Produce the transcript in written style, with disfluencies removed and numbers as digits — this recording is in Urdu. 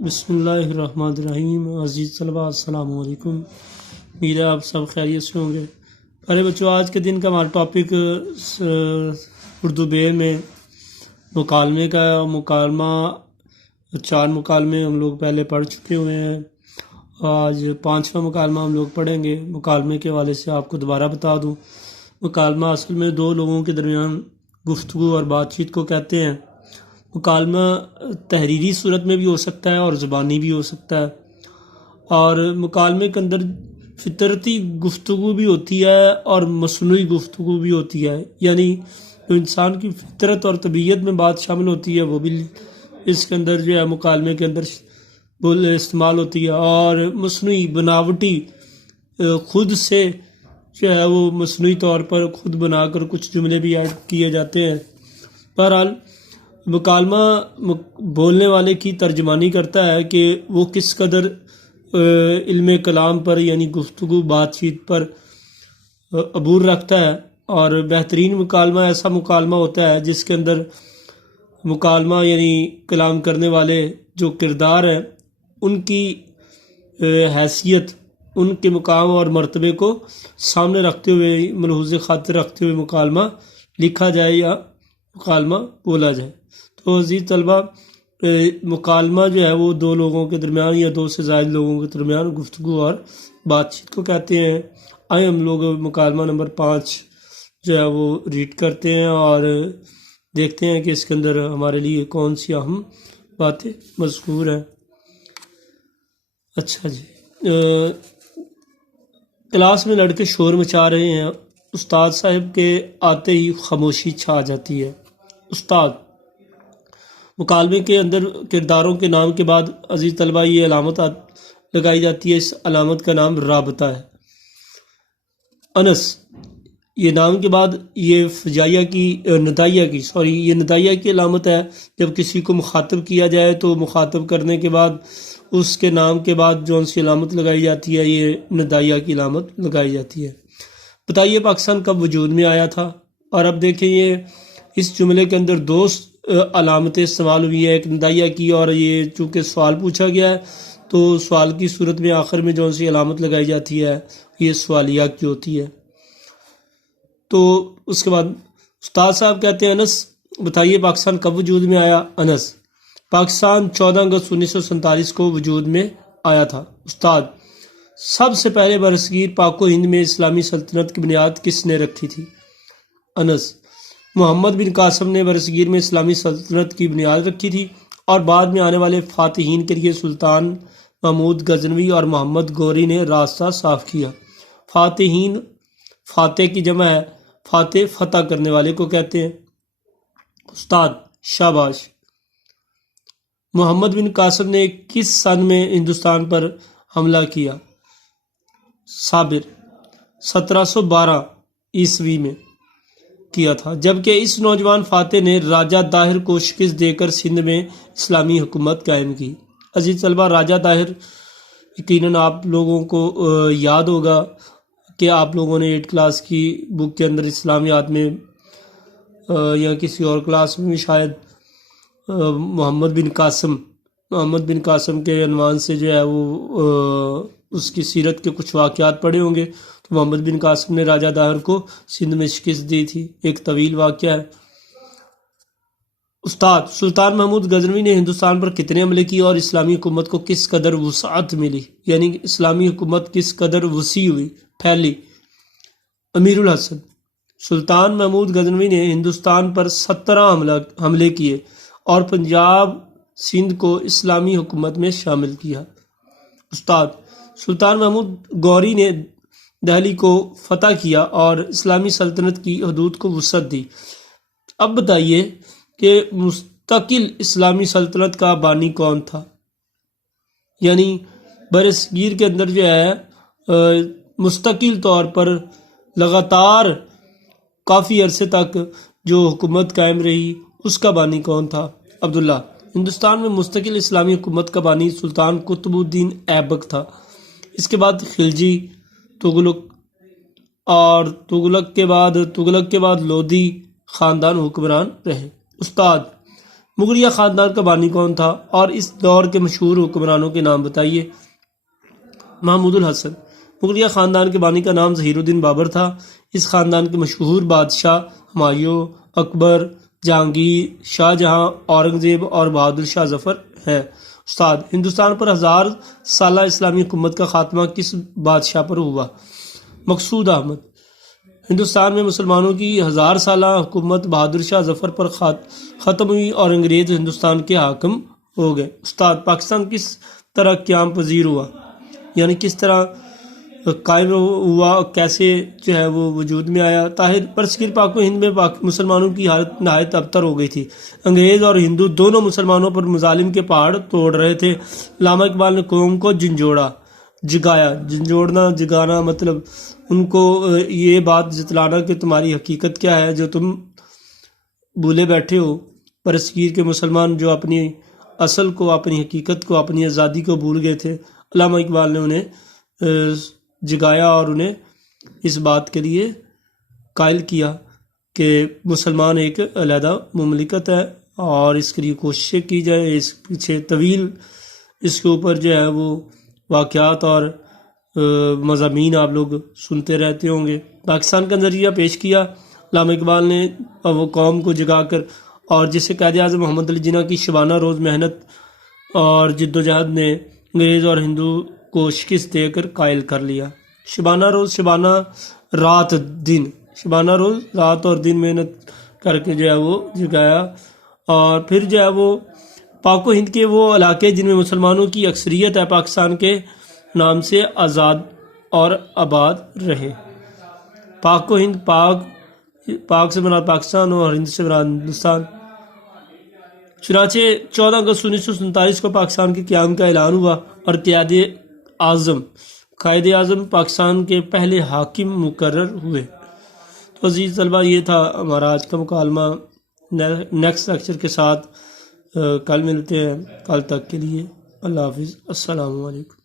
بسم اللہ الرحمن الرحیم۔ عزیز طلباء السلام علیکم، امید ہے آپ سب خیریت سے ہوں گے۔ پہلے بچوں، آج کے دن کا ہمارا ٹاپک اردو بے میں مکالمے کا ہے۔ مکالمہ 4 مکالمے ہم لوگ پہلے پڑھ چکے ہوئے ہیں، آج 5واں مکالمہ ہم لوگ پڑھیں گے۔ مکالمے کے حوالے سے آپ کو دوبارہ بتا دوں، مکالمہ اصل میں 2 لوگوں کے درمیان گفتگو اور بات چیت کو کہتے ہیں۔ مکالمہ تحریری صورت میں بھی ہو سکتا ہے اور زبانی بھی ہو سکتا ہے، اور مکالمے کے اندر فطرتی گفتگو بھی ہوتی ہے اور مصنوعی گفتگو بھی ہوتی ہے، یعنی جو انسان کی فطرت اور طبیعت میں بات شامل ہوتی ہے وہ بھی اس کے اندر جو ہے مکالمے کے اندر استعمال ہوتی ہے، اور مصنوعی بناوٹی خود سے جو ہے وہ مصنوعی طور پر خود بنا کر کچھ جملے بھی ایڈ کیے جاتے ہیں۔ بہرحال مکالمہ بولنے والے کی ترجمانی کرتا ہے کہ وہ کس قدر علم کلام پر یعنی گفتگو بات چیت پر عبور رکھتا ہے، اور بہترین مکالمہ ایسا مکالمہ ہوتا ہے جس کے اندر مکالمہ یعنی کلام کرنے والے جو کردار ہیں ان کی حیثیت، ان کے مقام اور مرتبے کو سامنے رکھتے ہوئے، ملحوظ خاطر رکھتے ہوئے مکالمہ لکھا جائے یا مکالمہ بولا جائے۔ تو عزیز طلبہ، مکالمہ جو ہے وہ 2 لوگوں کے درمیان یا 2 سے زائد لوگوں کے درمیان گفتگو اور بات چیت کو کہتے ہیں۔ آئے ہم لوگ مکالمہ نمبر 5 جو ہے وہ ریڈ کرتے ہیں اور دیکھتے ہیں کہ اس کے اندر ہمارے لیے کون سی اہم باتیں مذکور ہیں۔ اچھا جی، کلاس میں لڑکے شور مچا رہے ہیں، استاد صاحب کے آتے ہی خاموشی چھا جاتی ہے۔ استاد، مکالمے کے اندر کرداروں کے نام کے بعد عزیز طلبہ یہ علامت لگائی جاتی ہے، اس علامت کا نام رابطہ ہے۔ انس، یہ نام کے بعد یہ ندائیہ کی علامت ہے۔ جب کسی کو مخاطب کیا جائے تو مخاطب کرنے کے بعد اس کے نام کے بعد جو سی علامت لگائی جاتی ہے یہ ندائیہ کی علامت لگائی جاتی ہے۔ بتائیے پاکستان کب وجود میں آیا تھا؟ اور اب دیکھیں یہ اس جملے کے اندر 2 علامتیں استعمال ہوئی ہیں، ایک ندائیہ کی، اور یہ چونکہ سوال پوچھا گیا ہے تو سوال کی صورت میں آخر میں جو سی علامت لگائی جاتی ہے یہ سوالیہ کی ہوتی ہے۔ تو اس کے بعد استاد صاحب کہتے ہیں انس بتائیے پاکستان کب وجود میں آیا؟ انس، پاکستان 14 اگست 1947 کو وجود میں آیا تھا۔ استاد، سب سے پہلے برصغیر پاک و ہند میں اسلامی سلطنت کی بنیاد کس نے رکھی تھی؟ انس، محمد بن قاسم نے برصغیر میں اسلامی سلطنت کی بنیاد رکھی تھی، اور بعد میں آنے والے فاتحین کے لیے سلطان محمود غزنوی اور محمد غوری نے راستہ صاف کیا۔ فاتحین، فاتح کی جمع ہے، فاتح فتح کرنے والے کو کہتے ہیں۔ استاد، شاباش۔ محمد بن قاسم نے کس سن میں ہندوستان پر حملہ کیا؟ صابر، 1712 عیسوی میں کیا تھا، جبکہ اس نوجوان فاتح نے راجہ طاہر کو شکست دے کر سندھ میں اسلامی حکومت قائم کی۔ عزیز طلبہ، راجہ طاہر یقیناً آپ لوگوں کو یاد ہوگا کہ آپ لوگوں نے 8 کلاس کی بک کے اندر اسلامیات میں یا کسی اور کلاس میں شاید محمد بن قاسم کے عنوان سے جو ہے وہ اس کی سیرت کے کچھ واقعات پڑھے ہوں گے۔ تو محمد بن قاسم نے راجہ طاہر کو سندھ میں شکست دی تھی، ایک طویل واقعہ ہے۔ استاد، سلطان محمود غزنوی نے ہندوستان پر کتنے حملے کیے اور اسلامی حکومت کو کس قدر وسعت ملی، یعنی اسلامی حکومت کس قدر وسیع ہوئی، پھیلی؟ امیر الحسن، سلطان محمود غزنوی نے ہندوستان پر 17 حملے کیے اور پنجاب سندھ کو اسلامی حکومت میں شامل کیا۔ استاد، سلطان محمود غوری نے دہلی کو فتح کیا اور اسلامی سلطنت کی حدود کو وسعت دی۔ اب بتائیے کہ مستقل اسلامی سلطنت کا بانی کون تھا؟ یعنی برصغیر کے اندر جو ہے مستقل طور پر لگاتار کافی عرصے تک جو حکومت قائم رہی اس کا بانی کون تھا؟ عبداللہ، ہندوستان میں مستقل اسلامی حکومت کا بانی سلطان قطب الدین ایبک تھا۔ اس کے بعد خلجی، تغلق، اور تغلق کے بعد لودھی خاندان حکمران رہے۔ استاد، مغلیہ خاندان کا بانی کون تھا اور اس دور کے مشہور حکمرانوں کے نام بتائیے۔ محمود الحسن۔ مغلیہ خاندان کے بانی کا نام ظہیر الدین بابر تھا۔ اس خاندان کے مشہور بادشاہ ہمایوں، اکبر، جہانگیر، شاہ جہاں، اورنگزیب اور بہادر شاہ ظفر ہیں۔ استاد، ہندوستان پر 1000 سالہ اسلامی حکومت کا خاتمہ کس بادشاہ پر ہوا؟ مقصود احمد۔ ہندوستان میں مسلمانوں کی 1000 سالہ حکومت بہادر شاہ ظفر پر ختم ہوئی اور انگریز ہندوستان کے حاکم ہو گئے۔ استاد، پاکستان کس طرح قیام پذیر ہوا، یعنی کس طرح قائم ہوا، کیسے جو ہے وہ وجود میں آیا؟ طاہر، برصغیر پاک و ہند میں مسلمانوں کی حالت نہایت ابتر ہو گئی تھی۔ انگریز اور ہندو دونوں مسلمانوں پر مظالم کے پہاڑ توڑ رہے تھے۔ علامہ اقبال نے قوم کو جگایا، جھنجھوڑنا، جگانا مطلب ان کو یہ بات جتلانا کہ تمہاری حقیقت کیا ہے جو تم بھولے بیٹھے ہو۔ برصغیر کے مسلمان جو اپنی اصل کو، اپنی حقیقت کو، اپنی آزادی کو بھول گئے تھے، علامہ اقبال نے انہیں جگایا اور انہیں اس بات کے لیے قائل کیا کہ مسلمان ایک علیحدہ مملکت ہے اور اس کے لیے کوششیں کی جائے۔ اس پیچھے طویل اس کے اوپر جو ہے وہ واقعات اور مضامین آپ لوگ سنتے رہتے ہوں گے۔ پاکستان کا نظریہ پیش کیا علامہ اقبال نے وہ قوم کو جگا کر، اور جسے قائد اعظم محمد علی جناح کی شبانہ روز محنت اور جد و جہد نے انگریز اور ہندو کو شکست دے کر قائل کر لیا۔ شبانہ روز، شبانہ رات دن، شبانہ روز رات اور دن محنت کر کے جو ہے وہ جگایا، اور پھر جو ہے وہ پاک و ہند کے وہ علاقے جن میں مسلمانوں کی اکثریت ہے پاکستان کے نام سے آزاد اور آباد رہے۔ پاک و ہند، پاک سے مراد پاکستان اور ہند سے مراد ہندوستان۔ چنانچہ 14 اگست 1947 کو پاکستان کے قیام کا اعلان ہوا اور قائد اعظم پاکستان کے پہلے حاکم مقرر ہوئے۔ تو عزیز طلبہ، یہ تھا ہمارا آج کا مکالمہ۔ نیکسٹ لیکچر کے ساتھ کل ملتے ہیں۔ کل تک کے لیے اللہ حافظ، السلام علیکم۔